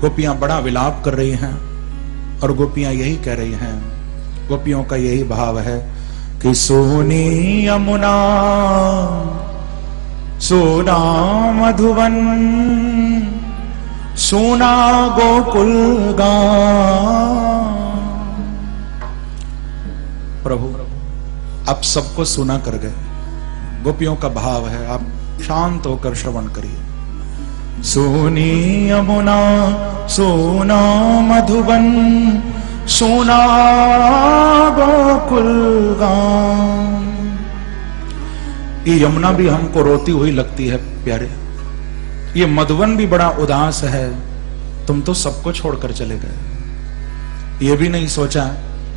गोपियां बड़ा विलाप कर रही हैं और गोपियां यही कह रही हैं, गोपियों का यही भाव है कि सोनी यमुना सोना मधुवन सोना गोकुल गांव। प्रभु आप सबको सुना कर गए, गोपियों का भाव है, आप शांत होकर श्रवण करिए। सोनी यमुना सोना मधुबन सोना गोकुल गांव। ये यमुना भी हमको रोती हुई लगती है प्यारे, ये मधुबन भी बड़ा उदास है, तुम तो सबको छोड़कर चले गए। ये भी नहीं सोचा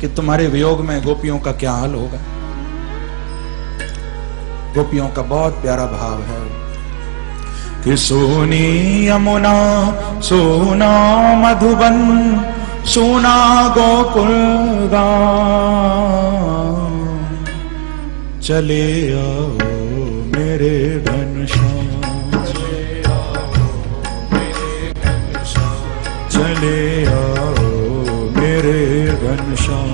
कि तुम्हारे वियोग में गोपियों का क्या हाल होगा। गोपियों का बहुत प्यारा भाव है कि सोनी यमुना सोना मधुबन सोना गोकुल गांव। चले आओ मेरे घनश्याम, चले आओ मेरे घनश्याम,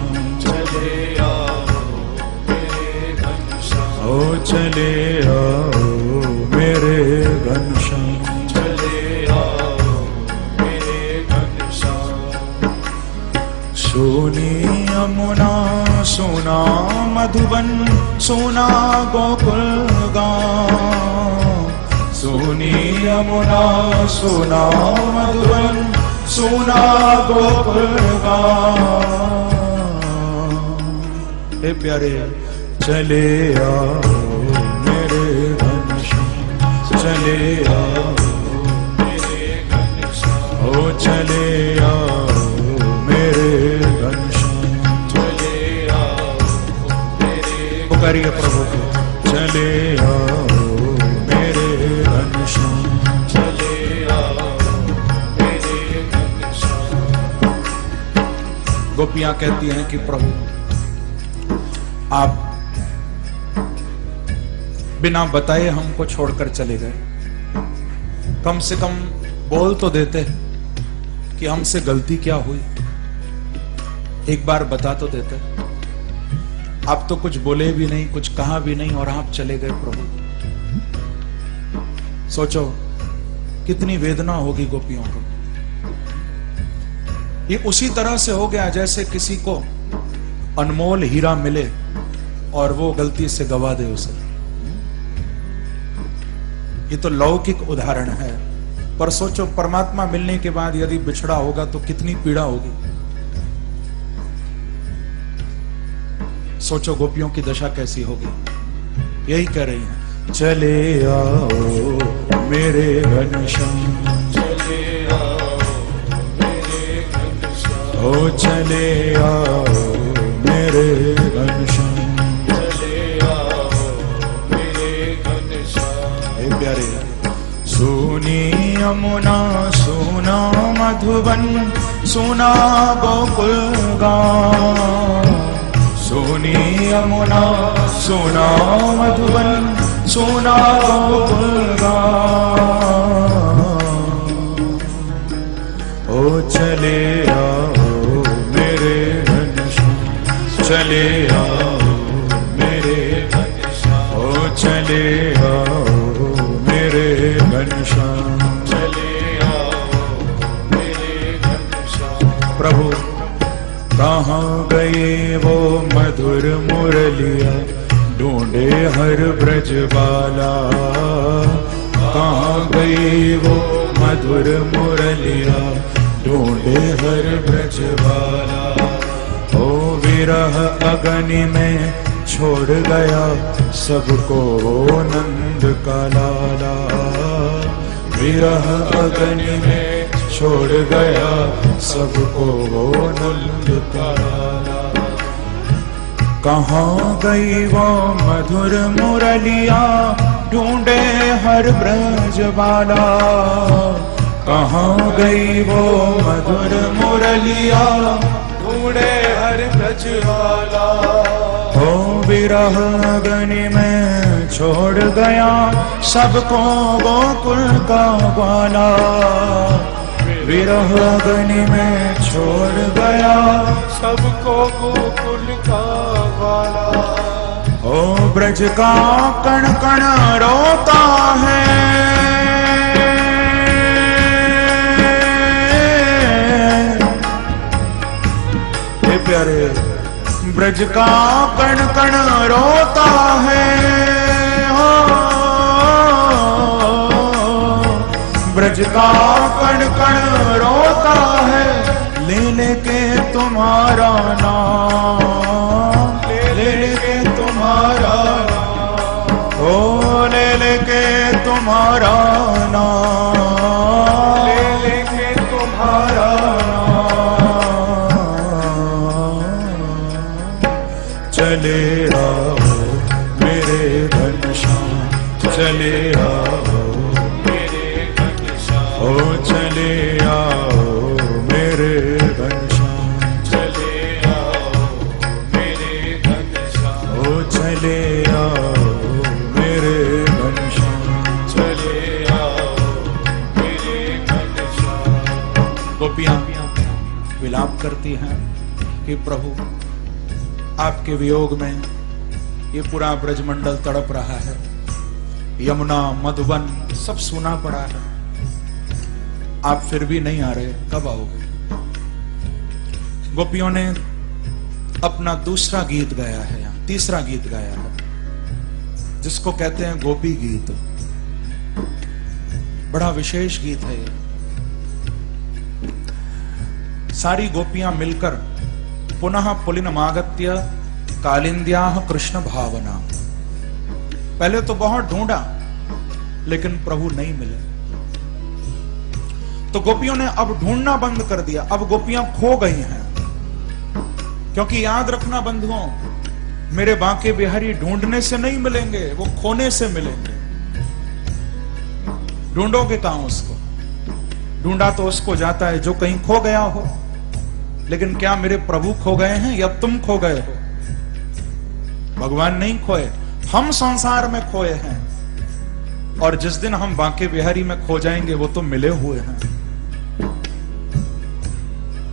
ओ चले आओ मेरे घनश्याम, चले आओ मेरे घनश्याम। सोनी यमुना सोना मधुबन सोना गोकुल गांव। सोनी यमुना सोना मधुबन सोना गोकुल गांव। हे प्यारे चले आओ मेरे घनश्याम, चले आओ मेरे घनश्याम, ओ चले आओ मेरे घनश्याम, चले आओ मेरे। पुकारिए प्रभु को, चले आओ मेरे घनश्याम, चले आओ मेरे घनश्याम। गोपियां कहती हैं कि प्रभु आप बिना बताए हमको छोड़कर चले गए, कम से कम बोल तो देते कि हमसे गलती क्या हुई, एक बार बता तो देते। आप तो कुछ बोले भी नहीं, कुछ कहा भी नहीं और आप चले गए प्रभु। सोचो कितनी वेदना होगी गोपियों को। ये उसी तरह से हो गया जैसे किसी को अनमोल हीरा मिले और वो गलती से गवा दे उसे। ये तो लौकिक उदाहरण है, पर सोचो परमात्मा मिलने के बाद यदि बिछड़ा होगा तो कितनी पीड़ा होगी। सोचो गोपियों की दशा कैसी होगी। यही कह रही हैं, चले आओ मेरे घनश्याम, चले आओ मेरे घनश्याम, ओ चले आओ मेरे घनश्याम, चले आओ मेरे घनश्याम। हे प्यारे सोनी यमुना सोना मधुबन सोना गोकुल गांव। सोनी यमुना सोना मधुबन सोना गोकुल गांव। ओ चले आओ मेरे घनश्याम, चले आओ मेरे घनश्याम, ओ चले आओ मेरे घनश्याम, चले आओ मेरे घनश्याम। प्रभु कहाँ गए वो मधुर मुरलिया ढूंढे हर ब्रज बाला। कहाँ गई वो मधुर मुरलिया ढूंढे हर ब्रज बाला। ओ विरह अग्नि में छोड़ गया सबको नंद का लाला। विरह अग्नि में छोड़ गया सबको नंद का लाला। कहाँ गई वो मधुर मुरलिया ढूंढे हर ब्रज बाला। कहाँ गई वो मधुर मुरलिया ढूंढे हर ब्रज बाला। हो विरह अग्नि में छोड़ गया सबको गोकुल का ग्वाला। विरह अग्नि में छोड़ गया सबको गोकुल का वाला। ओ ब्रज का कण कण रोता है, हे प्यारे ब्रज का कण कण रोता है, हो ब्रज का कण कण रोता है, ले लेके तुम्हारा नाम, ले लेके तुम्हारा नाम, ओ ले लेके तुम्हारा नाम, ले लेके तुम्हारा चले आओ मेरे घनश्याम, चले आओ मेरे घनश्याम, ओ चले आओ मेरे घनश्याम, चले आओ मेरे घनश्याम, ओ चले आओ मेरे घनश्याम, चले आओ मेरे घनश्याम। गोपियां विलाप करती हैं कि प्रभु आपके वियोग में ये पूरा ब्रजमंडल तड़प रहा है, यमुना मधुबन सब सूना पड़ा है, आप फिर भी नहीं आ रहे, कब आओगे? गोपियों ने अपना दूसरा गीत गाया है, तीसरा गीत गाया है, जिसको कहते हैं गोपी गीत। बड़ा विशेष गीत है ये। सारी गोपियां मिलकर पुनः पुलिनमागत्य कालिंद्याः कृष्ण भावना। पहले तो बहुत ढूंढा लेकिन प्रभु नहीं मिले, तो गोपियों ने अब ढूंढना बंद कर दिया, अब गोपियां खो गई हैं। क्योंकि याद रखना बंधुओं, मेरे बांके बिहारी ढूंढने से नहीं मिलेंगे, वो खोने से मिलेंगे। ढूंढोगे कहां उसको? ढूंढा तो उसको जाता है जो कहीं खो गया हो, लेकिन क्या मेरे प्रभु खो गए हैं या तुम खो गए हो? भगवान नहीं खोए, हम संसार में खोए हैं, और जिस दिन हम बांके बिहारी में खो जाएंगे वो तो मिले हुए हैं,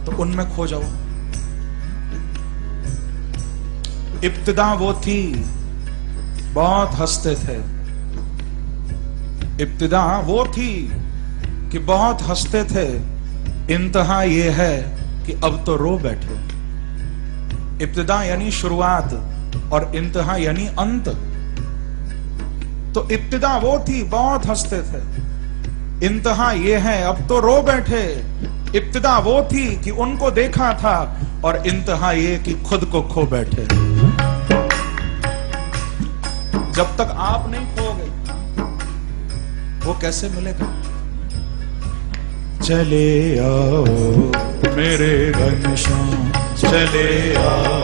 तो उनमें खो जाओ। इब्तिदा वो थी, बहुत हंसते थे। इब्तिदा वो थी कि बहुत हंसते थे, इंतहा ये है कि अब तो रो बैठे। इब्तिदा यानी शुरुआत और इंतहा यानी अंत। तो इब्तिदा वो थी, बहुत हंसते थे, इंतहा ये है अब तो रो बैठे। इब्तिदा वो थी कि उनको देखा था, और इंतहा ये कि खुद को खो बैठे। जब तक आप नहीं खोगे वो कैसे मिलेगा? चले आओ मेरे घनश्याम, चले आओ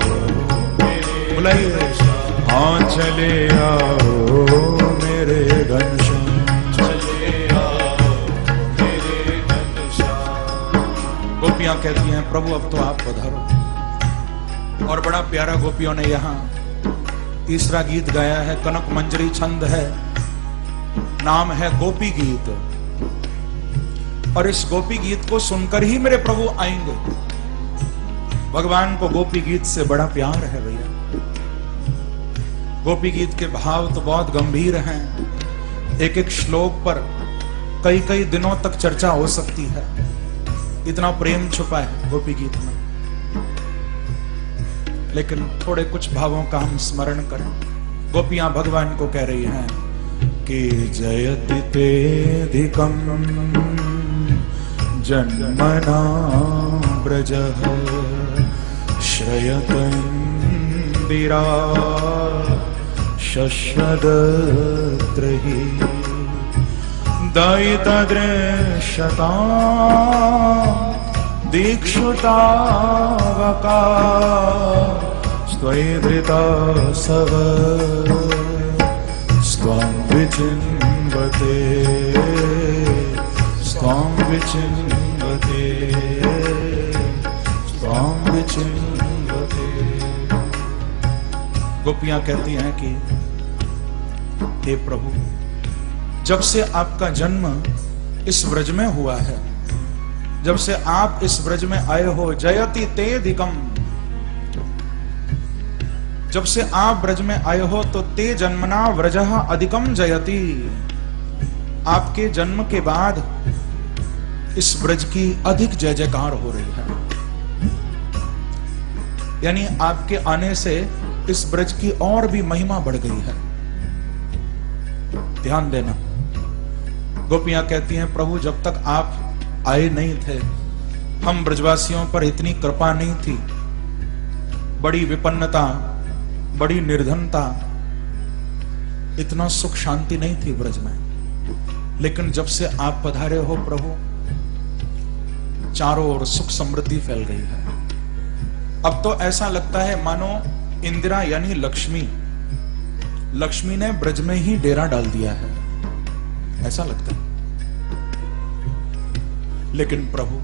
बुलाइए, हाँ चले आओ मेरे घनश्याम, चले आओ मेरे घनश्याम। गोपियां कहती हैं प्रभु अब तो आप पधारो। और बड़ा प्यारा गोपियों ने यहाँ तीसरा गीत गाया है, कनक मंजरी छंद है, नाम है गोपी गीत। और इस गोपी गीत को सुनकर ही मेरे प्रभु आएंगे। भगवान को गोपी गीत से बड़ा प्यार है भैया। गोपी गीत के भाव तो बहुत गंभीर हैं, एक एक श्लोक पर कई कई दिनों तक चर्चा हो सकती है, इतना प्रेम छुपा है गोपी गीत में। लेकिन थोड़े कुछ भावों का हम स्मरण करें। गोपियां भगवान को कह रही हैं कि जयति तेधिकं जन्मना ब्रजः श्रयत इंदिरा शश्वदत्रहि दयितदृश्यता दीक्षुतावका स्वैधृता सव स्वां विचिन्वते स्वां विचिन्वते स्वां विचिन्वते। गोपियां कहती हैं कि हे प्रभु, जब से आपका जन्म इस ब्रज में हुआ है, जब से आप इस ब्रज में आए हो, जयति ते दिकम, जब से आप ब्रज में आए हो तो ते जन्मना व्रजः अधिकम जयति, आपके जन्म के बाद इस ब्रज की अधिक जय जयकार हो रही है। यानी आपके आने से इस ब्रज की और भी महिमा बढ़ गई है। ध्यान देना, गोपियां कहती हैं प्रभु जब तक आप आए नहीं थे हम ब्रजवासियों पर इतनी कृपा नहीं थी, बड़ी विपन्नता, बड़ी निर्धनता, इतना सुख शांति नहीं थी ब्रज में। लेकिन जब से आप पधारे हो प्रभु, चारों ओर सुख समृद्धि फैल गई है। अब तो ऐसा लगता है मानो इंदिरा यानी लक्ष्मी ने ब्रज में ही डेरा डाल दिया है, ऐसा लगता है। लेकिन प्रभु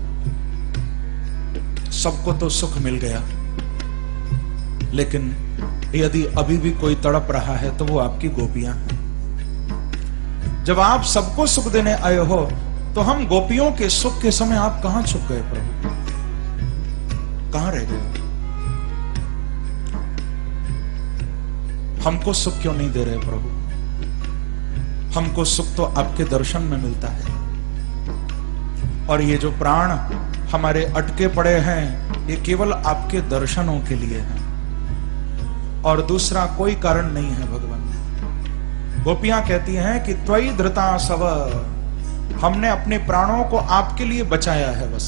सबको तो सुख मिल गया, लेकिन यदि अभी भी कोई तड़प रहा है तो वो आपकी गोपियां हैं। जब आप सबको सुख देने आए हो तो हम गोपियों के सुख के समय आप कहां छुप गए प्रभु, कहां रह गए? हमको सुख क्यों नहीं दे रहे प्रभु? हमको सुख तो आपके दर्शन में मिलता है। और ये जो प्राण हमारे अटके पड़े हैं ये केवल आपके दर्शनों के लिए हैं और दूसरा कोई कारण नहीं है भगवान। गोपियां कहती हैं कि त्वयि धृता सव, हमने अपने प्राणों को आपके लिए बचाया है, बस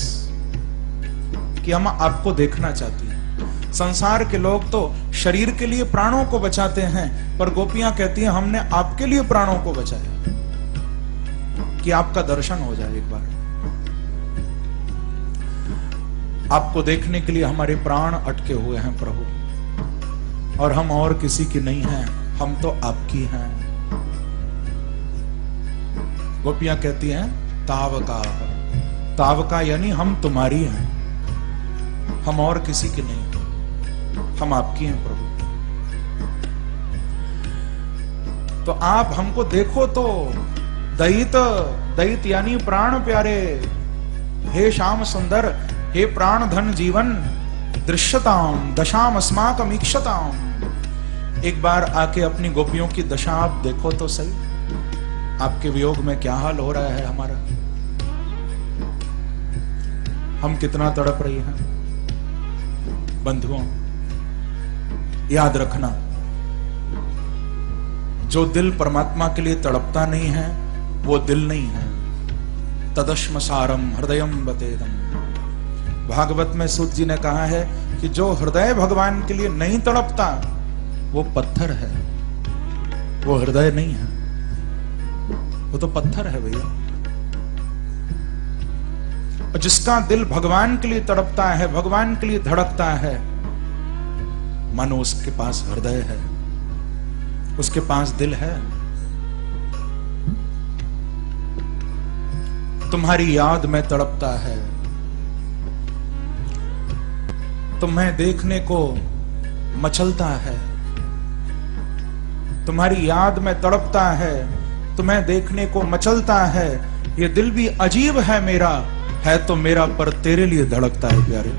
कि हम आपको देखना चाहती हैं। संसार के लोग तो शरीर के लिए प्राणों को बचाते हैं, पर गोपियां कहती हैं हमने आपके लिए प्राणों को बचाया कि आपका दर्शन हो जाए एक बार। आपको देखने के लिए हमारे प्राण अटके हुए हैं प्रभु, और हम और किसी की नहीं हैं, हम तो आपकी हैं। गोपियां कहती हैं तावका, तावका यानी हम तुम्हारी हैं, हम और किसी की नहीं, हम आपकी हैं प्रभु। तो आप हमको देखो तो दयित, दयित यानी प्राण प्यारे, हे श्याम सुंदर, हे प्राण धन जीवन, दृश्यताम दशाम अस्माकम इक्षताम। एक बार आके अपनी गोपियों की दशा आप देखो तो सही, आपके वियोग में क्या हाल हो रहा है हमारा, हम कितना तड़प रही हैं। बंधुओं याद रखना, जो दिल परमात्मा के लिए तड़पता नहीं है वो दिल नहीं है। तदश्म सारम हृदयम बतेदम, भागवत में सूत जी ने कहा है कि जो हृदय भगवान के लिए नहीं तड़पता वो पत्थर है, वो हृदय नहीं है, वो तो पत्थर है भैया। और जिसका दिल भगवान के लिए तड़पता है, भगवान के लिए धड़कता है, मानो उसके पास हृदय है, उसके पास दिल है। तुम्हारी याद में तड़पता है, तुम्हें देखने को मचलता है, तुम्हारी याद में तड़पता है, तुम्हें देखने को मचलता है। ये दिल भी अजीब है मेरा, है तो मेरा पर तेरे लिए धड़कता है प्यारे,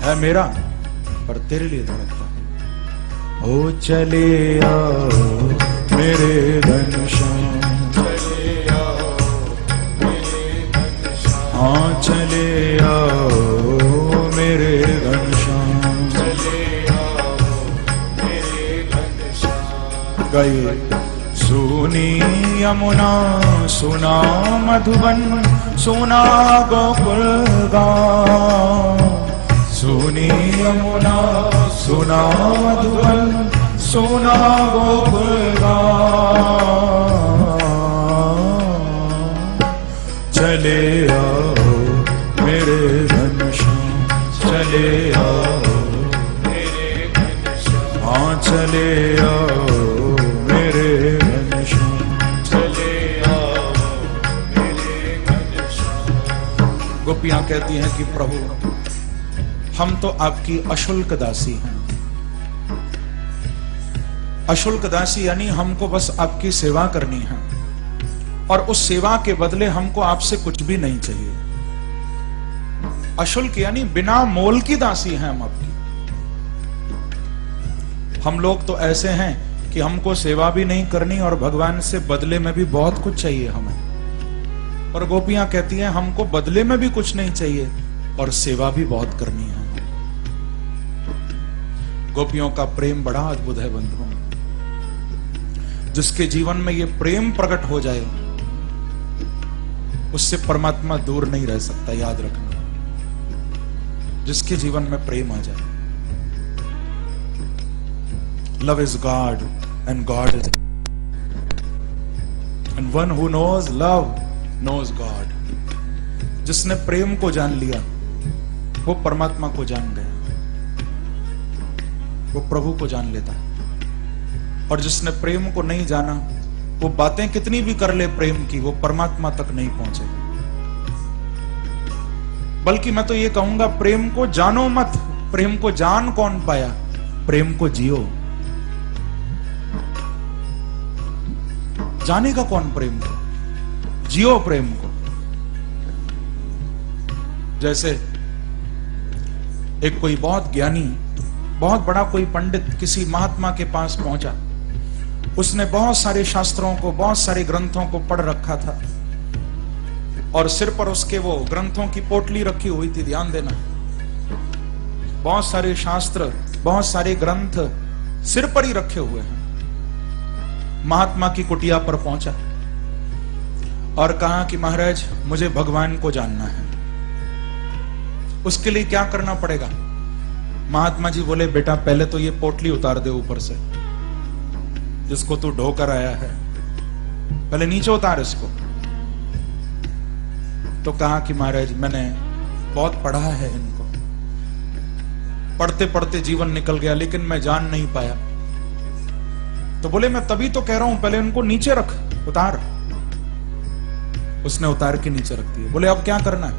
है मेरा पर तेरे लिए धड़कता है। ओ चले आओ मेरे घनश्याम, चले आओ मेरे घनश्याम, हाँ चले आओ मेरे घनश्याम, चले आओ मेरे घनश्याम। गए सुनी यमुना सुना मधुबन, सुना गोकुल गाँव, सुनी यमुना सुना मधुबन, सुना गोकुल गाँव। चले आओ मेरे घनश्याम, चले आओ मेरे घनश्याम, हाँ चले आओ मेरे घनश्याम। चले आओ मेरे घनश्याम। गोपियां कहती हैं कि प्रभु हम तो आपकी अशुल्क दासी हैं। अशुल्क दासी यानी हमको बस आपकी सेवा करनी है, और उस सेवा के बदले हमको आपसे कुछ भी नहीं चाहिए। अशुल्क यानी बिना मोल की दासी हैं हम आपकी। हम लोग तो ऐसे हैं कि हमको सेवा भी नहीं करनी और भगवान से बदले में भी बहुत कुछ चाहिए हमें। और गोपियां कहती हैं हमको बदले में भी कुछ नहीं चाहिए और सेवा भी बहुत करनी है। गोपियों का प्रेम बड़ा अद्भुत है बंधुओं। जिसके जीवन में ये प्रेम प्रकट हो जाए उससे परमात्मा दूर नहीं रह सकता, याद रखना। जिसके जीवन में प्रेम आ जाए। Love is God and God is and one who knows love knows God. जिसने प्रेम को जान लिया वो परमात्मा को जान गया, वो प्रभु को जान लेता है। और जिसने प्रेम को नहीं जाना वो बातें कितनी भी कर ले प्रेम की, वो परमात्मा तक नहीं पहुंचे। बल्कि मैं तो ये कहूंगा प्रेम को जानो मत, प्रेम को जान कौन पाया, प्रेम को जियो। जानेगा कौन प्रेम को, जियो प्रेम को। जैसे एक कोई बहुत ज्ञानी, बहुत बड़ा कोई पंडित किसी महात्मा के पास पहुंचा। उसने बहुत सारे शास्त्रों को, बहुत सारे ग्रंथों को पढ़ रखा था और सिर पर उसके वो ग्रंथों की पोटली रखी हुई थी। ध्यान देना, बहुत सारे शास्त्र, बहुत सारे ग्रंथ सिर पर ही रखे हुए हैं। महात्मा की कुटिया पर पहुंचा और कहा कि महाराज मुझे भगवान को जानना है, उसके लिए क्या करना पड़ेगा? महात्मा जी बोले बेटा पहले तो ये पोटली उतार दे ऊपर से, जिसको तू ढोकर आया है, पहले नीचे उतार इसको। तो कहा कि महाराज मैंने बहुत पढ़ा है इनको, पढ़ते पढ़ते जीवन निकल गया लेकिन मैं जान नहीं पाया। तो बोले मैं तभी तो कह रहा हूं पहले इनको नीचे रख, उतार। उसने उतार के नीचे रख दिया। बोले अब क्या करना है?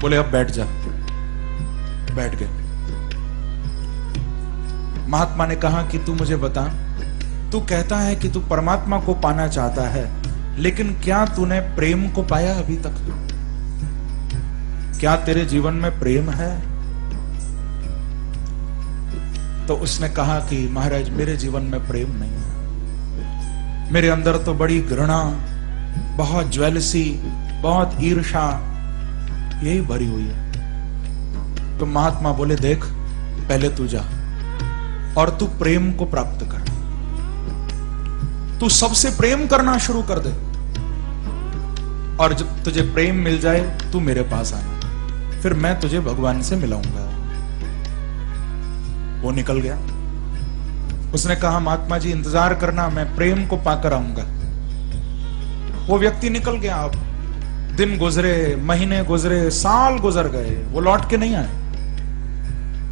बोले अब बैठ जा। बैठ गए। महात्मा ने कहा कि तू मुझे बता, तू कहता है कि तू परमात्मा को पाना चाहता है, लेकिन क्या तूने प्रेम को पाया अभी तक? क्या तेरे जीवन में प्रेम है? तो उसने कहा कि महाराज मेरे जीवन में प्रेम नहीं है, मेरे अंदर तो बड़ी घृणा, बहुत ज्वेलसी, बहुत ईर्ष्या यही भरी हुई है। तो महात्मा बोले देख पहले तू जा और तू प्रेम को प्राप्त कर, तू सबसे प्रेम करना शुरू कर दे और जब तुझे प्रेम मिल जाए तू मेरे पास आना, फिर मैं तुझे भगवान से मिलाऊंगा। वो निकल गया। उसने कहा महात्मा जी इंतजार करना, मैं प्रेम को पाकर आऊंगा। वो व्यक्ति निकल गया। अब दिन गुजरे, महीने गुजरे, साल गुजर गए, वो लौट के नहीं आए।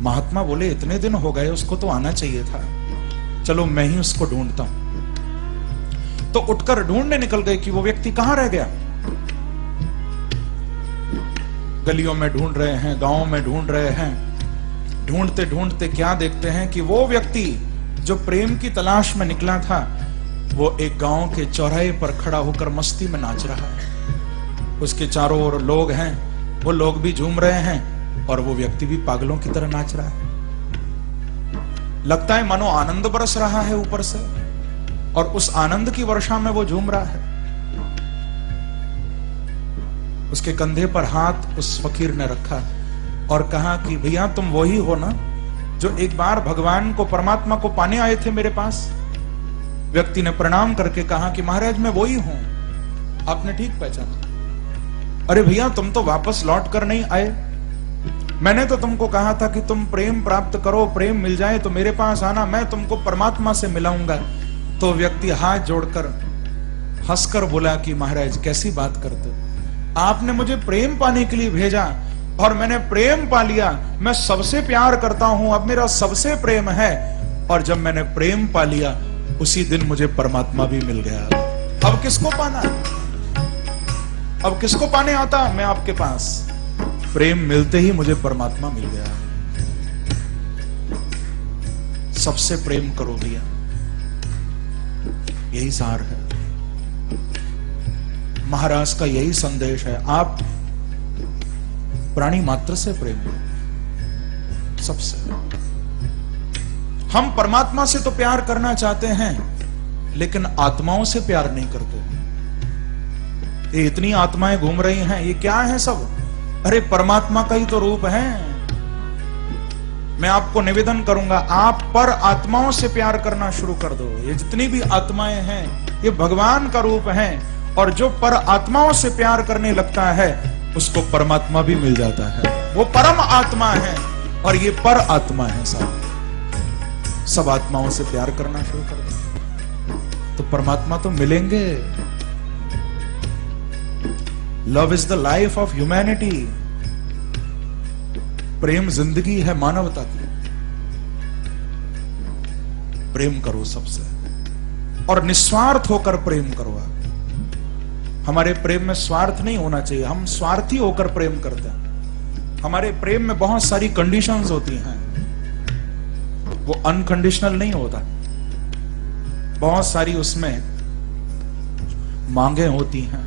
महात्मा बोले इतने दिन हो गए, उसको तो आना चाहिए था, चलो मैं ही उसको ढूंढता हूं। तो उठकर ढूंढने निकल गए कि वो व्यक्ति कहां रह गया। गलियों में ढूंढ रहे हैं, गांवों में ढूंढ रहे हैं। ढूंढते ढूंढते क्या देखते हैं कि वो व्यक्ति जो प्रेम की तलाश में निकला था वो एक गांव के चौराहे पर खड़ा होकर मस्ती में नाच रहा है। उसके चारों ओर लोग हैं, वो लोग भी झूम रहे हैं और वो व्यक्ति भी पागलों की तरह नाच रहा है। लगता है मानो आनंद बरस रहा है ऊपर से और उस आनंद की वर्षा में वो झूम रहा है। उसके कंधे पर हाथ उस फकीर ने रखा और कहा कि भैया तुम वही हो ना जो एक बार भगवान को, परमात्मा को पाने आए थे मेरे पास। व्यक्ति ने प्रणाम करके कहा कि महाराज मैं वही हूं, आपने ठीक पहचाना। अरे भैया तुम तो वापस लौट कर नहीं आए, मैंने तो तुमको कहा था कि तुम प्रेम प्राप्त करो, प्रेम मिल जाए तो मेरे पास आना, मैं तुमको परमात्मा से मिलाऊंगा। तो व्यक्ति हाथ जोड़कर हंसकर बोला कि महाराज कैसी बात करते हो, आपने मुझे प्रेम पाने के लिए भेजा और मैंने प्रेम पा लिया। मैं सबसे प्यार करता हूं, अब मेरा सबसे प्रेम है, और जब मैंने प्रेम पा लिया उसी दिन मुझे परमात्मा भी मिल गया। अब किसको पाना है? अब किसको पाने आता मैं आपके पास? प्रेम मिलते ही मुझे परमात्मा मिल गया। सबसे प्रेम करो भैया, यही सार है। महाराज का यही संदेश है, आप प्राणी मात्र से प्रेम करो, सबसे। हम परमात्मा से तो प्यार करना चाहते हैं, लेकिन आत्माओं से प्यार नहीं करते। ये इतनी आत्माएं घूम रही हैं, ये क्या है सब? अरे परमात्मा का ही तो रूप है। मैं आपको निवेदन करूंगा, आप पर आत्माओं से प्यार करना शुरू कर दो। ये जितनी भी आत्माएं हैं, ये भगवान का रूप है, और जो पर आत्माओं से प्यार करने लगता है, उसको परमात्मा भी मिल जाता है। वो परम आत्मा है और ये पर आत्मा है। सब आत्माओं से प्यार करना शुरू कर दो तो परमात्मा तो मिलेंगे। Love is the life of humanity. प्रेम जिंदगी है मानवता की। प्रेम करो सबसे, और निस्वार्थ होकर प्रेम करो। हमारे प्रेम में स्वार्थ नहीं होना चाहिए। हम स्वार्थी होकर प्रेम करते हैं। हमारे प्रेम में बहुत सारी कंडीशंस होती हैं, वो अनकंडीशनल नहीं होता। बहुत सारी उसमें मांगे होती हैं,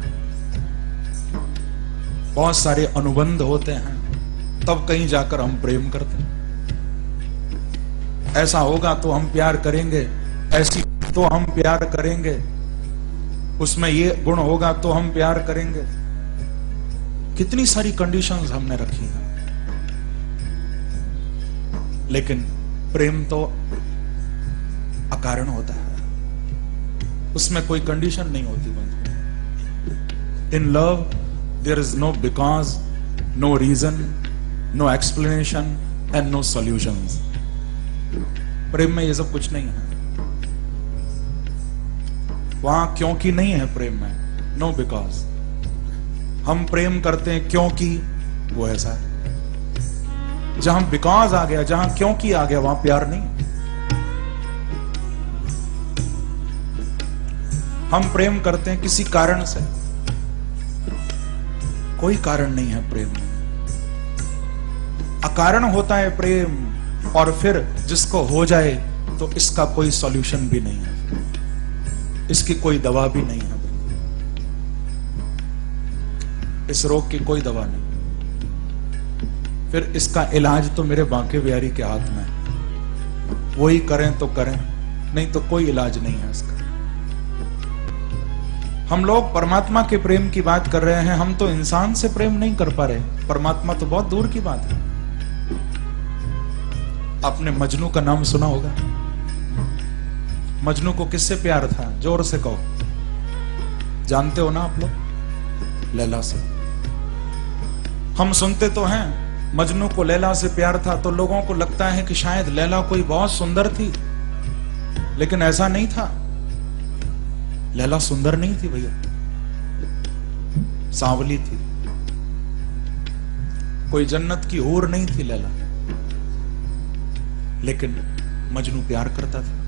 बहुत सारे अनुबंध होते हैं, तब कहीं जाकर हम प्रेम करते हैं। ऐसा होगा तो हम प्यार करेंगे, ऐसी तो हम प्यार करेंगे, उसमें ये गुण होगा तो हम प्यार करेंगे। कितनी सारी कंडीशंस हमने रखी हैं। लेकिन प्रेम तो अकारण होता है, उसमें कोई कंडीशन नहीं होती। In love there is no because, no reason, no explanation and no solutions. प्रेम में ये सब कुछ नहीं है। वहां क्योंकि नहीं है प्रेम में, नो बिकॉज। हम प्रेम करते हैं क्योंकि वो ऐसा है। जहां बिकॉज आ गया, जहां क्योंकि आ गया, वहां प्यार नहीं। हम प्रेम करते हैं किसी कारण से, कोई कारण नहीं है प्रेम में। अकारण होता है प्रेम, और फिर जिसको हो जाए तो इसका कोई सॉल्यूशन भी नहीं है, इसकी कोई दवा भी नहीं है। इस रोग की कोई दवा नहीं। फिर इसका इलाज तो मेरे बांके बिहारी के हाथ में है। वही करें तो करें, नहीं तो कोई इलाज नहीं है इसका। हम लोग परमात्मा के प्रेम की बात कर रहे हैं, हम तो इंसान से प्रेम नहीं कर पा रहे। परमात्मा तो बहुत दूर की बात है। आपने मजनू का नाम सुना होगा। मजनू को किससे प्यार था? जोर से कहो, जानते हो ना आप लोग? लैला से। हम सुनते तो हैं मजनू को लैला से प्यार था, तो लोगों को लगता है कि शायद लैला कोई बहुत सुंदर थी, लेकिन ऐसा नहीं था। लैला सुंदर नहीं थी भैया, सांवली थी। कोई जन्नत की हूर नहीं थी लैला, लेकिन मजनू प्यार करता था।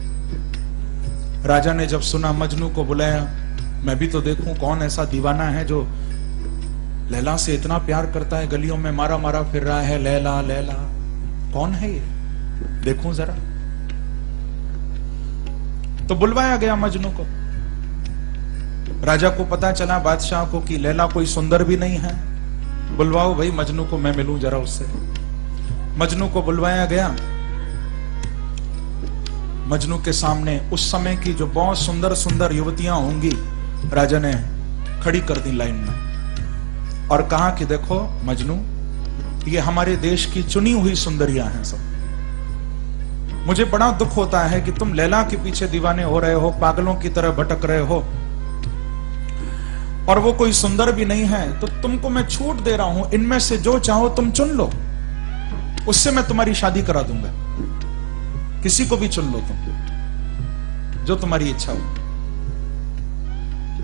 राजा ने जब सुना, मजनू को बुलाया, मैं भी तो देखूं कौन ऐसा दीवाना है जो लैला से इतना प्यार करता है, गलियों में मारा मारा फिर रहा है, लैला लैला, कौन है ये, देखूं जरा। तो बुलवाया गया मजनू को। राजा को पता चला, बादशाह को, कि लैला कोई सुंदर भी नहीं है। बुलवाओ भाई मजनू को, मैं मिलूं जरा उससे। मजनू को बुलवाया गया। मजनू के सामने उस समय की जो बहुत सुंदर सुंदर युवतियां होंगी, राजा ने खड़ी कर दी लाइन में, और कहा कि देखो मजनू, ये हमारे देश की चुनी हुई सुंदरियां हैं सब। मुझे बड़ा दुख होता है कि तुम लैला के पीछे दीवाने हो रहे हो, पागलों की तरह भटक रहे हो, और वो कोई सुंदर भी नहीं है। तो तुमको मैं छूट दे रहा हूं, इनमें से जो चाहो तुम चुन लो, उससे मैं तुम्हारी शादी करा दूंगा। किसी को भी चुन लो तुम, जो तुम्हारी इच्छा हो।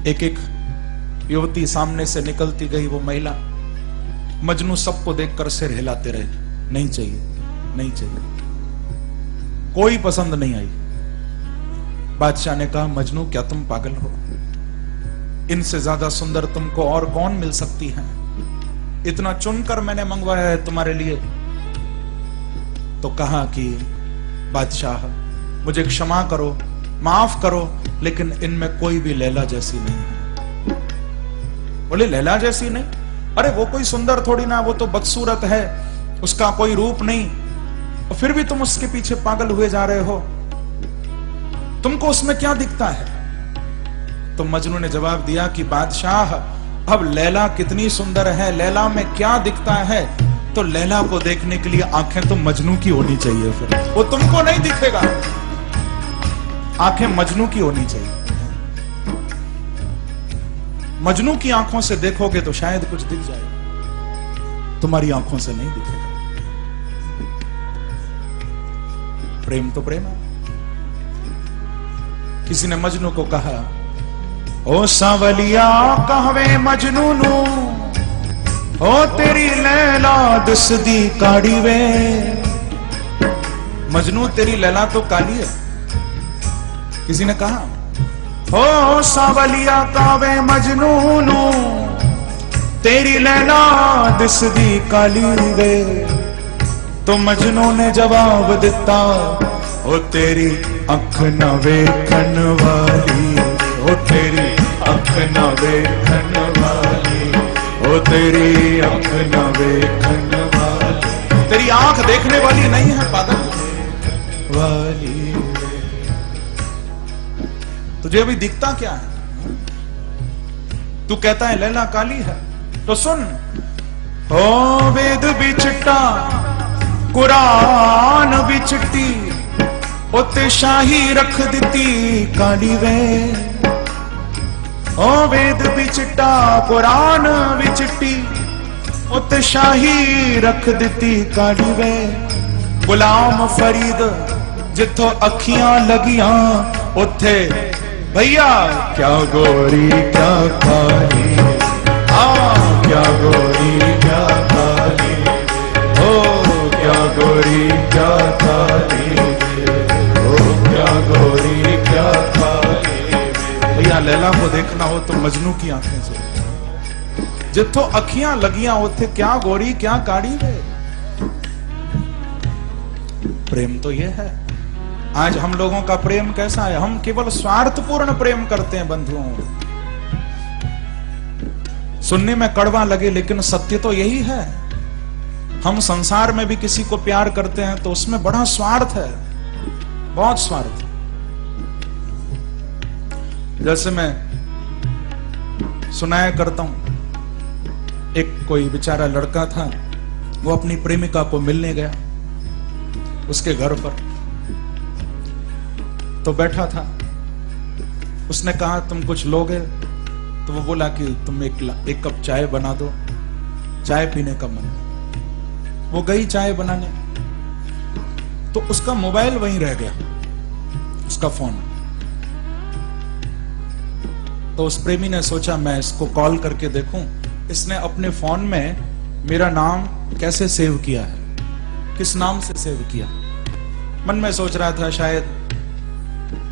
एक एक युवती सामने से निकलती गई, वो महिला। मजनू सबको देखकर सिर हिलाते रहे, नहीं चाहिए, नहीं चाहिए, कोई पसंद नहीं आई। बादशाह ने कहा, मजनू क्या तुम पागल हो? इनसे ज्यादा सुंदर तुमको और कौन मिल सकती है? इतना चुनकर मैंने मंगवाया है तुम्हारे लिए। तो कहा कि बादशाह, मुझे क्षमा करो, माफ करो, लेकिन इनमें कोई भी लैला जैसी नहीं है। बोले लैला जैसी नहीं? अरे वो कोई सुंदर थोड़ी ना, वो तो बदसूरत है, उसका कोई रूप नहीं, और फिर भी तुम उसके पीछे पागल हुए जा रहे हो, तुमको उसमें क्या दिखता है? तो मजनू ने जवाब दिया कि बादशाह, अब लैला कितनी सुंदर है, लैला में क्या दिखता है? तो लैला को देखने के लिए आंखें तो मजनू की होनी चाहिए, फिर वो तुमको नहीं दिखेगा, आंखें मजनू की होनी चाहिए। मजनू की आंखों से देखोगे तो शायद कुछ दिख जाए, तुम्हारी आंखों से नहीं दिखेगा। प्रेम तो प्रेम है। किसी ने मजनू को कहा, ओ सांवलिया कहवे मजनू नू, ओ तेरी लैला दिसदी काड़ी वे। मजनू तेरी लैला तो काली है। किसी ने कहा, ओ सांवलिया कहवे मजनू नू, तेरी लैला दिसदी काली वे। तो मजनू ने जवाब दिता, ओ तेरी अख न वेखन वाली, ओ तेरी अख न वेखन वाली, ओ तेरी अख न वेखन वाली। तेरी आंख देखने वाली नहीं है पागल वाली। तुझे अभी दिखता क्या है? तू कहता है लैला काली है, तो सुन, ओ वेद भी चिट्टा, कुरान भी चिट्टी, उत्ते शाही रख दिती काली वे। ओ वेद भी चिट्टा, कुरान भी चिट्टी, उत्ते शाही रख दिती काली वे। गुलाम फरीद जिथों अखियां लगियां, उत्थे भैया क्या गोरी क्या काली, क्या गोरी क्या काली, ओ क्या गोरी क्या काली, ओ क्या गोरी क्या काली। भैया लैला को देखना हो तो मजनू की आंखें से, जिथों अखियां लगियां उथे क्या गोरी क्या काड़ी वे। प्रेम तो ये है। आज हम लोगों का प्रेम कैसा है? हम केवल स्वार्थपूर्ण प्रेम करते हैं बंधुओं। सुनने में कड़वा लगे लेकिन सत्य तो यही है। हम संसार में भी किसी को प्यार करते हैं तो उसमें बड़ा स्वार्थ है, बहुत स्वार्थ। जैसे मैं सुनाया करता हूं, एक कोई बेचारा लड़का था, वो अपनी प्रेमिका को मिलने गया उसके घर पर, तो बैठा था। उसने कहा तुम कुछ लोगे? तो वो बोला कि तुम एक कप चाय बना दो, चाय पीने का मन। वो गई चाय बनाने, तो उसका मोबाइल वहीं रह गया, उसका फोन। तो उस प्रेमी ने सोचा मैं इसको कॉल करके देखूं, इसने अपने फोन में मेरा नाम कैसे सेव किया है, किस नाम से सेव किया। मन में सोच रहा था शायद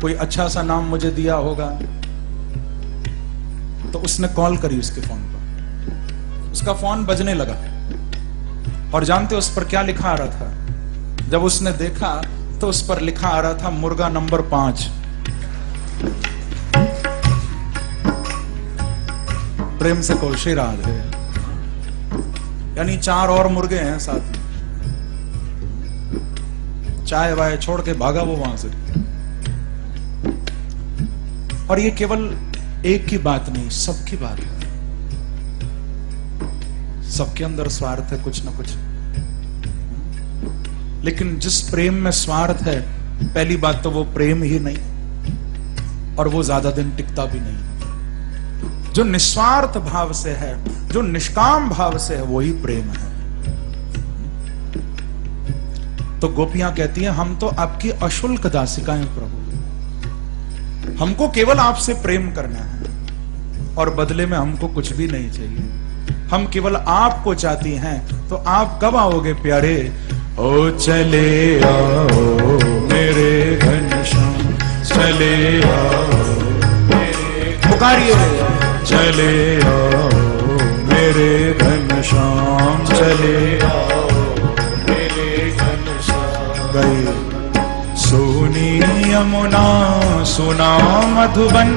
कोई अच्छा सा नाम मुझे दिया होगा। तो उसने कॉल करी उसके फोन पर, उसका फोन बजने लगा, और जानते उस पर क्या लिखा आ रहा था? जब उसने देखा तो उस पर लिखा आ रहा था मुर्गा नंबर 5। प्रेम से कौशे राग है, यानी 4 और मुर्गे हैं साथ में। चाय वाय छोड़ के भागा वो वहां से। और ये केवल एक की बात नहीं, सबकी बात है। सबके अंदर स्वार्थ है कुछ ना कुछ। लेकिन जिस प्रेम में स्वार्थ है, पहली बात तो वो प्रेम ही नहीं, और वो ज्यादा दिन टिकता भी नहीं। जो निस्वार्थ भाव से है, जो निष्काम भाव से है, वही प्रेम है। तो गोपियां कहती हैं हम तो आपकी अशुल्क दासिकाएं प्रभु, हमको केवल आपसे प्रेम करना है और बदले में हमको कुछ भी नहीं चाहिए। हम केवल आपको चाहती हैं, तो आप कब आओगे प्यारे? ओ चले आओ मेरे घनश्याम, चले आओ मेरे, पुकारिए चले आओ मेरे घनश्याम, चले आओ मेरे घनश्याम। गई सोनी यमुना सुना मधुबन,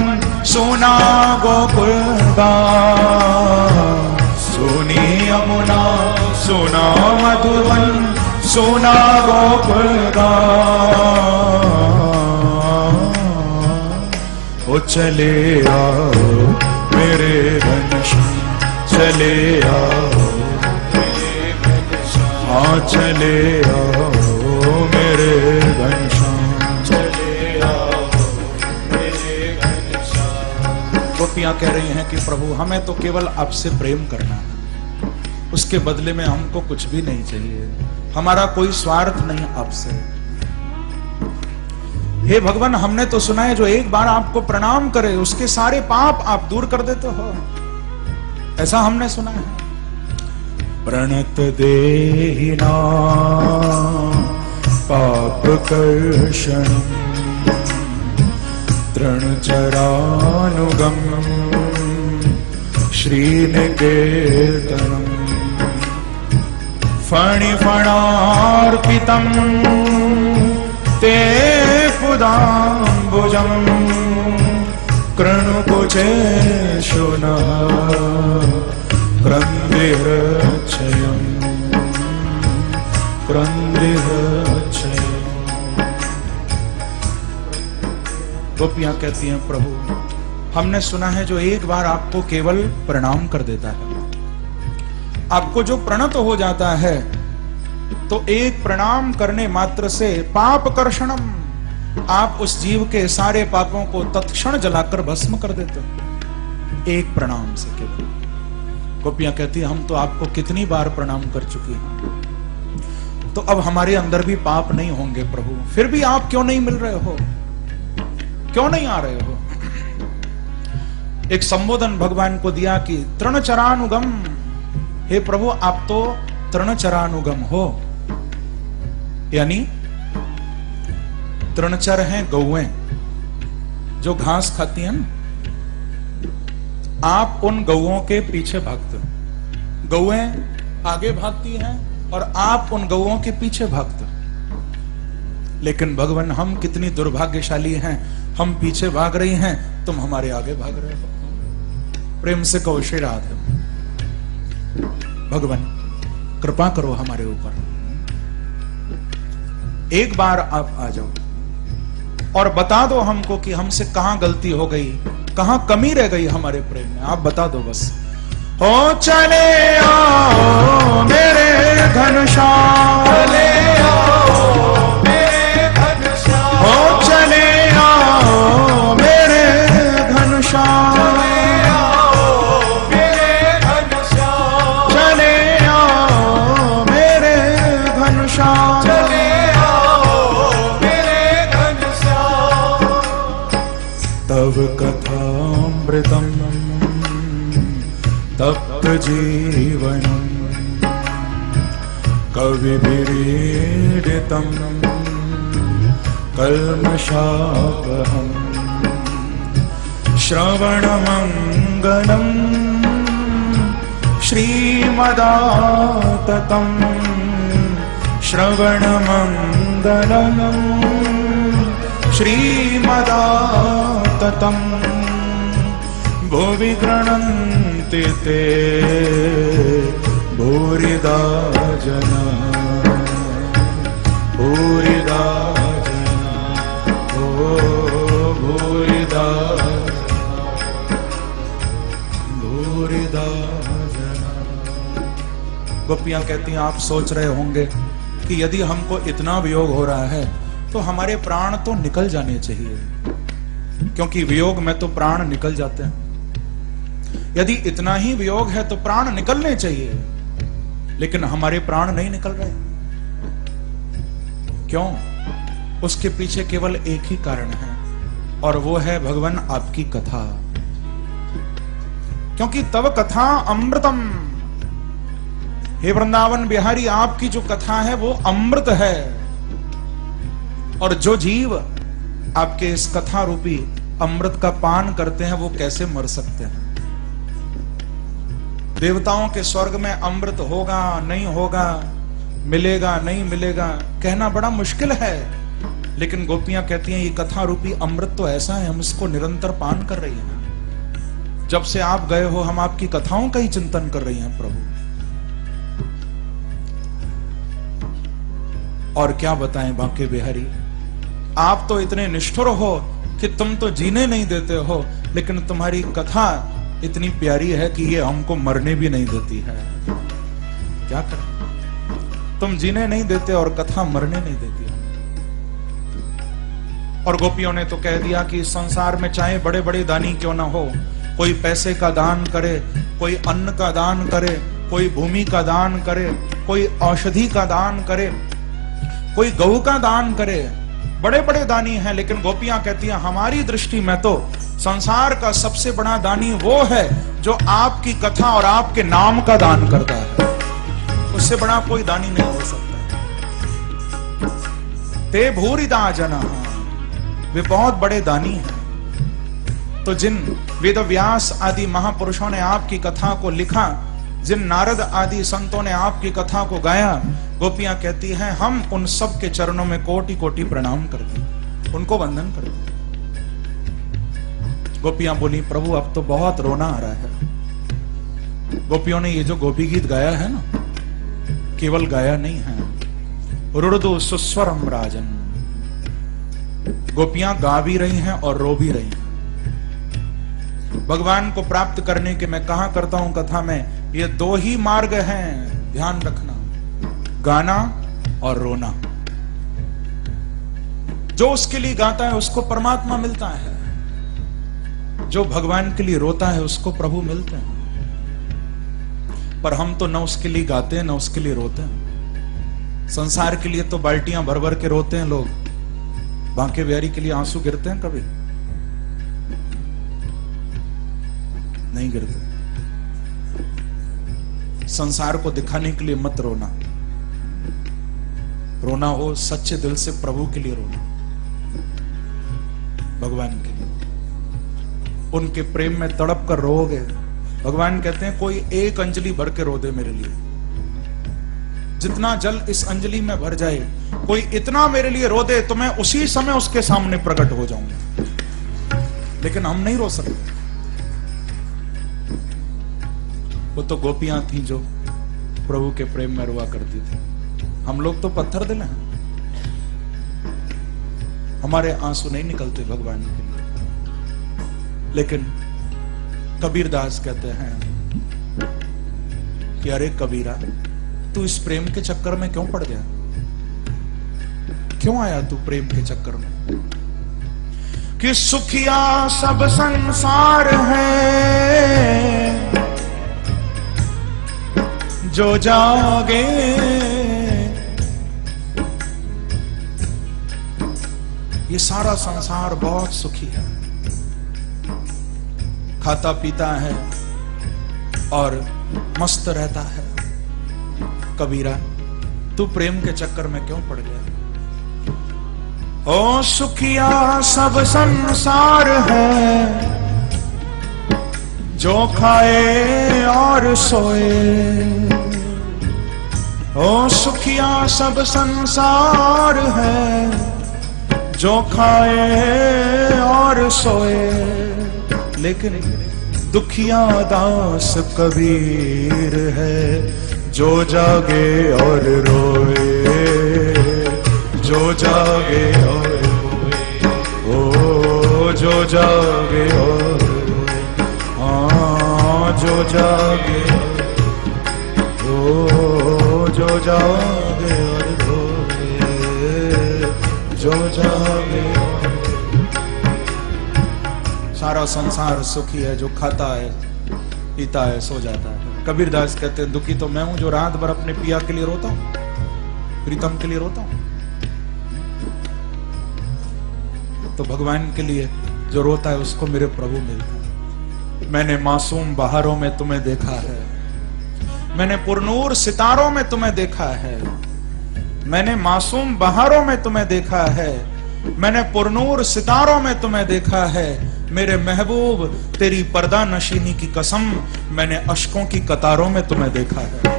सोना गोकुल गान, सोनी यमुना सोना मधुबन, सोना गोकुल गान। ओ चले आओ मेरे घनश्याम, चले आओ हाँ चले आओ मेरे घनश्याम, चले आओ मेरे घनश्याम। गोपियां कह रही हैं कि प्रभु हमें तो केवल आपसे प्रेम करना है, उसके बदले में हमको कुछ भी नहीं चाहिए, हमारा कोई स्वार्थ नहीं आपसे। हे भगवान, हमने तो सुना है जो एक बार आपको प्रणाम करे उसके सारे पाप आप दूर कर देते हो, ऐसा हमने सुना है। प्रणत देहिना पाप कर्षण, तृणचरानुगम श्रीनिकेतनम्, फणिफणार्पितम् ते पुदाम्बुजम्, कृणुकुचेषु नः क्रन्दिहृच्छयम्, क्रन्दिहृच्छयम्। गोपियां कहती हैं प्रभु हमने सुना है जो एक बार आपको केवल प्रणाम कर देता है, आपको जो प्रणत हो जाता है तो एक प्रणाम करने मात्र से पाप कर्षणम, आप उस जीव के सारे पापों को तत्क्षण जलाकर भस्म कर देते हो, एक प्रणाम से केवल। गोपियां कहती हैं हम तो आपको कितनी बार प्रणाम कर चुकी हैं, तो अब हमारे अंदर भी पाप नहीं होंगे प्रभु, फिर भी आप क्यों नहीं मिल रहे हो, क्यों नहीं आ रहे हो? एक संबोधन भगवान को दिया कि तृणचरानुगम, हे प्रभु आप तो तृणचरानुगम हो, यानी तृणचर हैं गौएं जो घास खाती हैं, आप उन गौओं के पीछे भागते हो, गौएं आगे भागती हैं और आप उन गौओं के पीछे भागते हो। लेकिन भगवान हम कितनी दुर्भाग्यशाली हैं, हम पीछे भाग रही हैं, तुम हमारे आगे भाग रहे हो। प्रेम से कहो श्री राधे, भगवान कृपा करो हमारे ऊपर, एक बार आप आ जाओ और बता दो हमको कि हमसे कहां गलती हो गई, कहां कमी रह गई हमारे प्रेम में, आप बता दो बस। हो चले आओ मेरे घनश्याम, चले आओ मेरे घनश्याम, हो चले आओ मेरे घनश्याम, चले आओ मेरे घनश्याम, चले आओ मेरे घनश्याम, चले आओ मेरे घनश्याम। तव कथामृतम् तप्त जीवनम्, कविभिरीडितम् कल्मषापहम्, श्रवणमङ्गलम् श्रीमदाततम्, श्रवणमङ्गलम् श्रीमदाततम्, भुवि गृह्णन्ति ते भूरिदा जना, भूरिदा जना, ओ भूरिदा भूरिदा जना। गोपियां कहती हैं आप सोच रहे होंगे कि यदि हमको इतना वियोग हो रहा है तो हमारे प्राण तो निकल जाने चाहिए, क्योंकि वियोग में तो प्राण निकल जाते हैं। यदि इतना ही वियोग है तो प्राण निकलने चाहिए, लेकिन हमारे प्राण नहीं निकल रहे। क्यों? उसके पीछे केवल एक ही कारण है, और वो है भगवान आपकी कथा, क्योंकि तव कथा अमृतम। हे वृंदावन बिहारी, आपकी जो कथा है वो अमृत है, और जो जीव आपके इस कथा रूपी अमृत का पान करते हैं वो कैसे मर सकते हैं? देवताओं के स्वर्ग में अमृत होगा नहीं होगा, मिलेगा नहीं मिलेगा, कहना बड़ा मुश्किल है, लेकिन गोपियां कहती हैं ये कथा रूपी अमृत तो ऐसा है, हम इसको निरंतर पान कर रही हैं। जब से आप गए हो हम आपकी कथाओं का ही चिंतन कर रही हैं प्रभु। और क्या बताएं बांके बिहारी, आप तो इतने निष्ठुर हो कि तुम तो जीने नहीं देते हो, लेकिन तुम्हारी कथा इतनी प्यारी है कि ये हमको मरने भी नहीं देती है। क्या करें, तुम जीने नहीं देते और कथा मरने नहीं देती। और गोपियों ने तो कह दिया कि इस संसार में चाहे बड़े बड़े दानी क्यों ना हो, कोई पैसे का दान करे, कोई अन्न का दान करे, कोई भूमि का दान करे, कोई औषधि का दान करे, कोई गऊ का दान करे, बड़े बड़े दानी हैं। लेकिन गोपियां कहती हैं हमारी दृष्टि में तो संसार का सबसे बड़ा दानी वो है जो आपकी कथा और आपके नाम का दान करता है। उससे बड़ा कोई दानी नहीं हो सकता। ते भूरिदा जना, वे बहुत बड़े दानी हैं। तो जिन वेद व्यास आदि महापुरुषों ने आपकी कथा को लिखा, जिन नारद आदि संतों ने आपकी कथा को गाया, गोपियां कहती हैं हम उन सब के चरणों में कोटि कोटि प्रणाम करते हैं, उनको वंदन करते हैं। गोपियां बोली प्रभु अब तो बहुत रोना आ रहा है। गोपियों ने ये जो गोपी गीत गाया है ना, केवल गाया नहीं है, रुदु सुस्वरम राजन, गोपियां गा भी रही हैं और रो भी रही हैं। भगवान को प्राप्त करने के मैं कहा करता हूं कथा में, ये दो ही मार्ग हैं, ध्यान रखना, गाना और रोना। जो उसके लिए गाता है उसको परमात्मा मिलता है, जो भगवान के लिए रोता है उसको प्रभु मिलते हैं। पर हम तो न उसके लिए गाते हैं न उसके लिए रोते हैं। संसार के लिए तो बाल्टियां भर भर के रोते हैं लोग, बांके बिहारी के लिए आंसू गिरते हैं कभी? नहीं गिरते। संसार को दिखाने के लिए मत रोना, रोना हो सच्चे दिल से प्रभु के लिए रोना, भगवान के लिए। उनके प्रेम में तड़प कर रोओगे, भगवान कहते हैं कोई एक अंजलि भर के रो दे मेरे लिए, जितना जल इस अंजलि में भर जाए, कोई इतना मेरे लिए रो दे तो मैं उसी समय उसके सामने प्रकट हो जाऊंगा। लेकिन हम नहीं रो सकते। वो तो गोपियां थी जो प्रभु के प्रेम में रोआ करती थी, हम लोग तो पत्थर दिल हैं, हमारे आंसू नहीं निकलते भगवान के लिए। लेकिन कबीरदास कहते हैं कि अरे कबीरा, तू इस प्रेम के चक्कर में क्यों पड़ गया? क्यों आया तू प्रेम के चक्कर में? कि सुखिया सब संसार है, जो जागे ये सारा संसार बहुत सुखी है, खाता पीता है और मस्त रहता है। कबीरा, तू प्रेम के चक्कर में क्यों पड़ गया? ओ सुखिया सब संसार है, जो खाए और सोए। ओ सुखिया सब संसार है, जो खाए और सोए। लेकिन दुखिया दास कबीर है, जो जागे और रोए, जो जागे और रोए। ओ जो जागे और रोए, हाँ जो जागे, ओ जो जागे और रोए, जो जागे। सारा संसार सुखी है, जो खाता है पीता है सो जाता है। कबीरदास कहते हैं दुखी तो मैं हूं जो रात भर अपने पिया के लिए रोता हूं, प्रीतम के लिए रोता हूं। तो भगवान के लिए जो रोता है उसको मेरे प्रभु मिलता है। मैंने मासूम बहारों में तुम्हें देखा है, मैंने पुरनूर सितारों में तुम्हें देखा है, मैंने मासूम बहारों में तुम्हें देखा है, मैंने पुरनूर सितारों में तुम्हें देखा है। मेरे महबूब तेरी पर्दा नशीनी की कसम, मैंने अश्कों की कतारों में तुम्हें देखा है।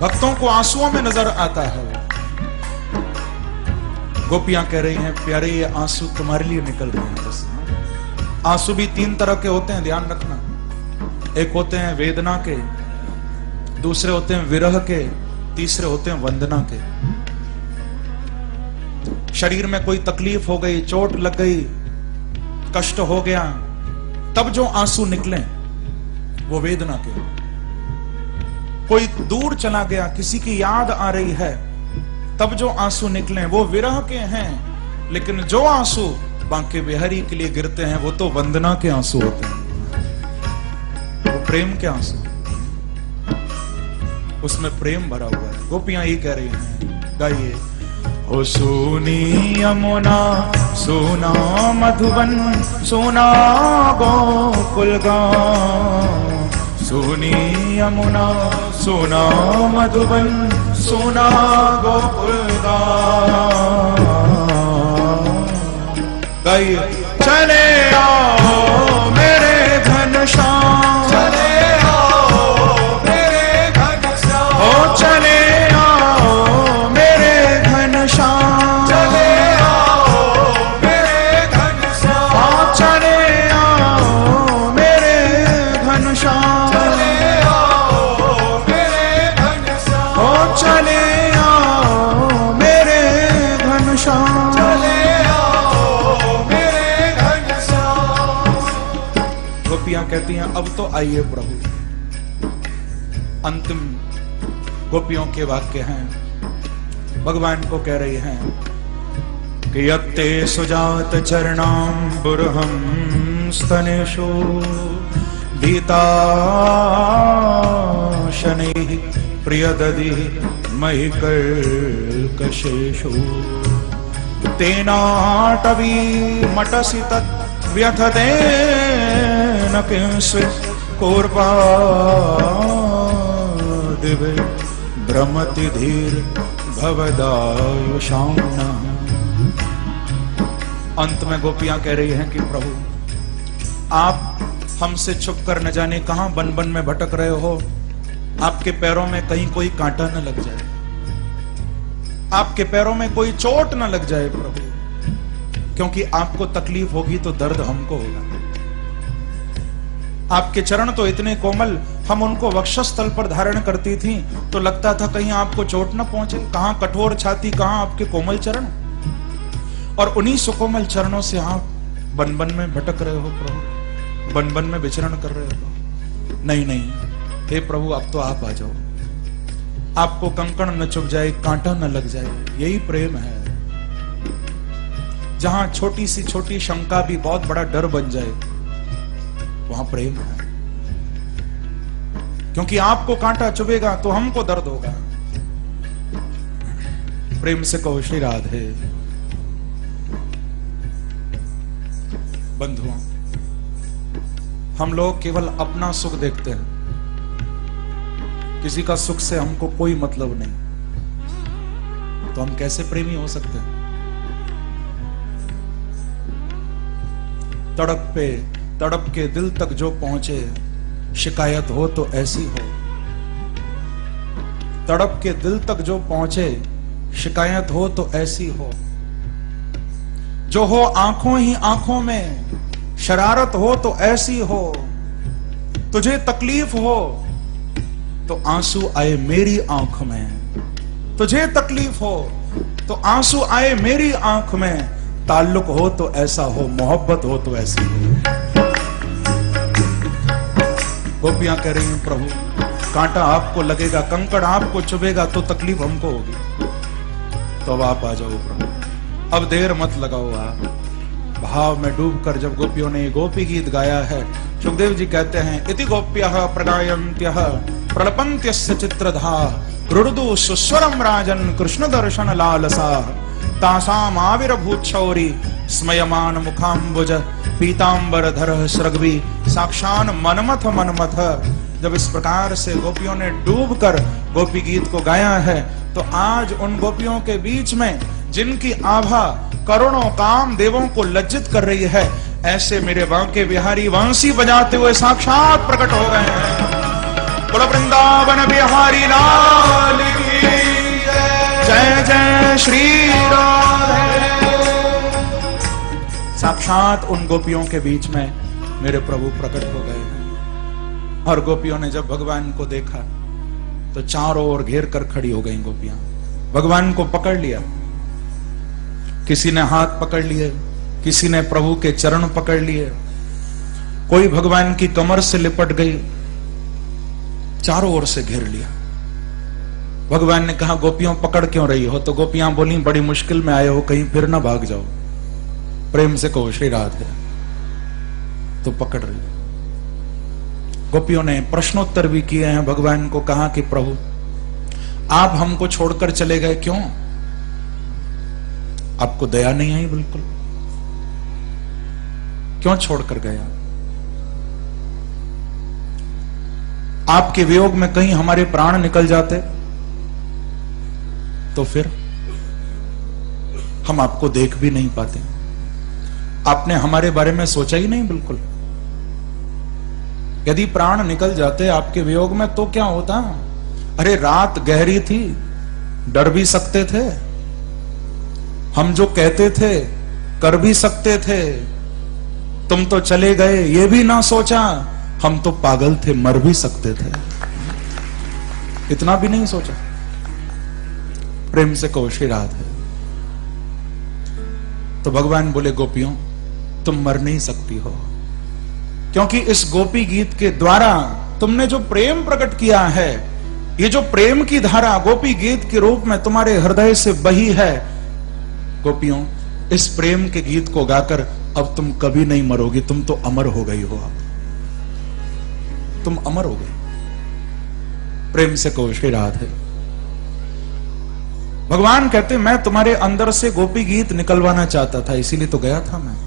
भक्तों को आंसुओं में नजर आता है, गोपियां कह रही हैं प्यारे ये आंसू तुम्हारे लिए निकल रहे हैं बस। आंसू भी 3 तरह के होते हैं, ध्यान रखना। एक होते हैं वेदना के, दूसरे होते हैं विरह के, तीसरे होते हैं वंदना के। शरीर में कोई तकलीफ हो गई, चोट लग गई, कष्ट हो गया, तब जो आंसू निकले वो वेदना के। कोई दूर चला गया, किसी की याद आ रही है, तब जो आंसू निकले वो विरह के हैं। लेकिन जो आंसू बांके बिहारी के लिए गिरते हैं वो तो वंदना के आंसू होते हैं, वो प्रेम के आंसू, उसमें प्रेम भरा हुआ है। गोपियां ही कह रही हैं, गाइए। ओ सोनी यमुना सोना मधुबन सोना गोकुल गाँव, सोनी यमुना सोना मधुबन सोना गोकुल गाँव। गाइए। चले आओ मेरे घनश्याम, चले आओ मेरे घनश्याम, ओ चले आओ मेरे घनश्याम, चले आओ मेरे घनश्याम, हाँ चले आओ मेरे घनश्याम, चले आओ मेरे घनश्याम, ओ चले आओ मेरे घनश्याम। चले आओ मेरे घनश्याम। गोपियां कहती हैं अब तो आइए प्रभु। अंतिम गोपियों के वाक्य हैं, भगवान को कह रही हैं कि यत्ते सुजात चरणाम बुरहम स्तनेषु भीता शनैः प्रियदधि महि कर्कशेषु तेनाटवी मटसि तत् व्यथते न किंचित् कोर्पा दिवे भ्रमति धीर भवदायुषाम्ना। अंत में गोपियां कह रही हैं कि प्रभु आप हमसे छुप कर न जाने कहां बन बन में भटक रहे हो, आपके पैरों में कहीं कोई कांटा न लग जाए, आपके पैरों में कोई चोट न लग जाए प्रभु, क्योंकि आपको तकलीफ होगी तो दर्द हमको होगा। आपके चरण तो इतने कोमल, हम उनको वक्षस्थल पर धारण करती थी तो लगता था कहीं आपको चोट न पहुंचे। कहां कठोर छाती, कहां आपके कोमल चरण, और उन्हीं सुकोमल चरणों से आप बन बन में भटक रहे हो प्रभु, बन बन में विचरण कर रहे हो। नहीं नहीं, हे प्रभु अब तो आप आ जाओ, आपको कंकड़ न चुभ जाए, कांटा न लग जाए, यही प्रेम है। जहां छोटी सी छोटी शंका भी बहुत बड़ा डर बन जाए, वहां प्रेम है। क्योंकि आपको कांटा चुभेगा तो हमको दर्द होगा। प्रेम से कहो श्री राधे। बंधुओं, हम लोग केवल अपना सुख देखते हैं, किसी का सुख से हमको कोई मतलब नहीं, तो हम कैसे प्रेमी हो सकते हैं? तड़प के दिल तक जो पहुंचे, शिकायत हो तो ऐसी हो। तड़प के दिल तक जो पहुंचे, शिकायत हो तो ऐसी हो। जो हो आंखों ही आंखों में, शरारत हो तो ऐसी हो। तुझे तकलीफ हो तो आंसू आए मेरी आंख में, तुझे तकलीफ हो तो आंसू आए मेरी आंख में। ताल्लुक हो तो ऐसा हो, मोहब्बत हो तो ऐसी हो। गोपियां कह रही हैं प्रभु कांटा आपको लगेगा, कंकड़ आपको चुभेगा तो तकलीफ हमको होगी, तो अब आप आ जाओ प्रभु, अब देर मत लगाओ। आप भाव में डूबकर जब गोपियों ने गोपी गीत गाया है, सुखदेव जी कहते हैं इति गोप्यः प्रगायन्त्यः प्रलपन्त्यस्य चित्रधा रुरुदु सुस्वरम राजन कृष्ण दर्शन लालसा तासाम आविर्भूतशौरी स्मयमान मुखाम्बुज पीतांबर धर सृग्वी साक्षान मनमथ मनमथ। जब इस प्रकार से गोपियों ने डूबकर गोपी गीत को गाया है, तो आज उन गोपियों के बीच में जिनकी आभा करोड़ों काम देवों को लज्जित कर रही है, ऐसे मेरे बांके बिहारी वांसी बजाते हुए साक्षात प्रकट हो गए हैं। बोलो वृंदावन बिहारी लाल की जय जय श्री राधे। साक्षात उन गोपियों के बीच में मेरे प्रभु प्रकट हो गए। और गोपियों ने जब भगवान को देखा तो चारों ओर घेर कर खड़ी हो गई गोपियां, भगवान को पकड़ लिया। किसी ने हाथ पकड़ लिए, किसी ने प्रभु के चरण पकड़ लिए, कोई भगवान की कमर से लिपट गई, चारों ओर से घेर लिया। भगवान ने कहा, गोपियों पकड़ क्यों रही हो? तो गोपियां बोली, बड़ी मुश्किल में आए हो, कहीं फिर ना भाग जाओ। प्रेम से कहो श्री राधे। तो पकड़ रही। गोपियों ने प्रश्नोत्तर भी किए हैं, भगवान को कहा कि प्रभु आप हमको छोड़कर चले गए, क्यों? आपको दया नहीं आई बिल्कुल? क्यों छोड़कर गया? आपके वियोग में कहीं हमारे प्राण निकल जाते तो फिर हम आपको देख भी नहीं पाते। आपने हमारे बारे में सोचा ही नहीं बिल्कुल। यदि प्राण निकल जाते आपके वियोग में तो क्या होता? अरे रात गहरी थी, डर भी सकते थे, हम जो कहते थे कर भी सकते थे, तुम तो चले गए ये भी ना सोचा, हम तो पागल थे, मर भी सकते थे, इतना भी नहीं सोचा। प्रेम से कहो श्री राधे। तो भगवान बोले, गोपियों तुम मर नहीं सकती हो, क्योंकि इस गोपी गीत के द्वारा तुमने जो प्रेम प्रकट किया है, ये जो प्रेम की धारा गोपी गीत के रूप में तुम्हारे हृदय से बही है, गोपियों इस प्रेम के गीत को गाकर अब तुम कभी नहीं मरोगी, तुम तो अमर हो गई हो, तुम अमर हो गई। प्रेम से कहो श्री राधे। भगवान कहते, मैं तुम्हारे अंदर से गोपी गीत निकलवाना चाहता था, इसीलिए तो गया था मैं।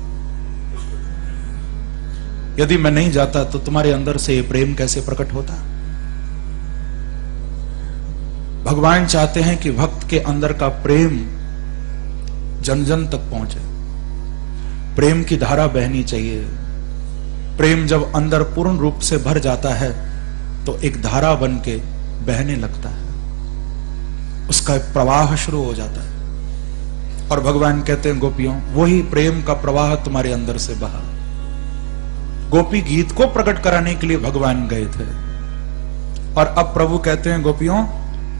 यदि मैं नहीं जाता तो तुम्हारे अंदर से ये प्रेम कैसे प्रकट होता? भगवान चाहते हैं कि भक्त के अंदर का प्रेम जन जन तक पहुंचे, प्रेम की धारा बहनी चाहिए। प्रेम जब अंदर पूर्ण रूप से भर जाता है तो एक धारा बन के बहने लगता है, उसका एक प्रवाह शुरू हो जाता है। और भगवान कहते हैं, गोपियों वही प्रेम का प्रवाह तुम्हारे अंदर से बहा। गोपी गीत को प्रकट कराने के लिए भगवान गए थे, और अब प्रभु कहते हैं, गोपियों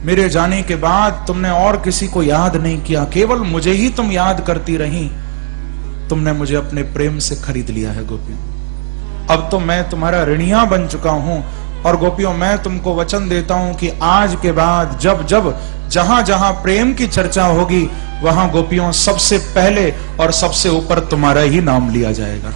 मेरे जाने के बाद तुमने और किसी को याद नहीं किया, केवल मुझे ही तुम याद करती रही। तुमने मुझे अपने प्रेम से खरीद लिया है गोपियों, अब तो मैं तुम्हारा ऋणिया बन चुका हूं। और गोपियों मैं तुमको वचन देता हूं कि आज के बाद जब जब जहां जहां प्रेम की चर्चा होगी, वहां गोपियों सबसे पहले और सबसे ऊपर तुम्हारा ही नाम लिया जाएगा।